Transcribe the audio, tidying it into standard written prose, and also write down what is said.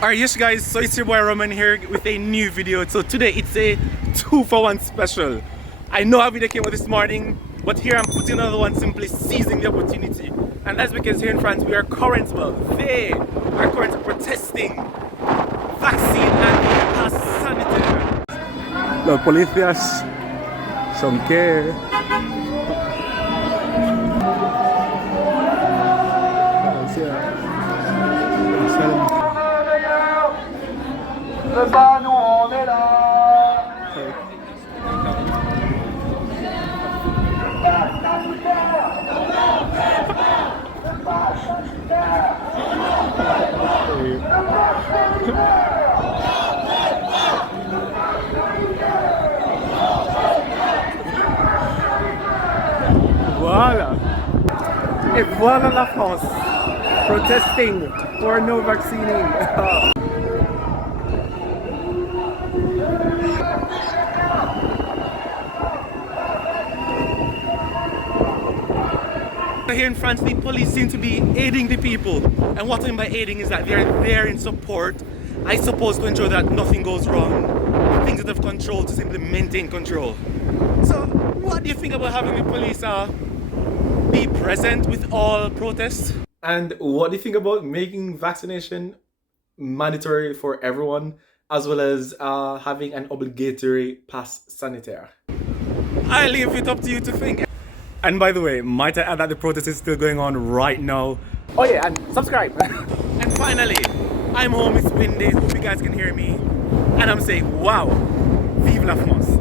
Alright, yes guys, so it's your boy Roman here with a new video. So today it's a 2-for-1 special. I know a video came out this morning, but here I'm putting another one, simply seizing the opportunity. And that's because here in France they are currently protesting vaccine and pass sanitaire. Los policías son que nous on est là. Voilà. Et voilà la France protesting for no vaccinating. Here in France, the police seem to be aiding the people. And what I mean by aiding is that they're there in support, I suppose, to ensure that nothing goes wrong, things out of control, to simply maintain control. So, what do you think about having the police be present with all protests? And what do you think about making vaccination mandatory for everyone, as well as having an obligatory pass sanitaire? I leave it up to you to think. And by the way, might I add that the protest is still going on right now? Oh yeah, and subscribe. And finally, I'm home, it's windy, hope you guys can hear me. And I'm saying, wow, vive la France.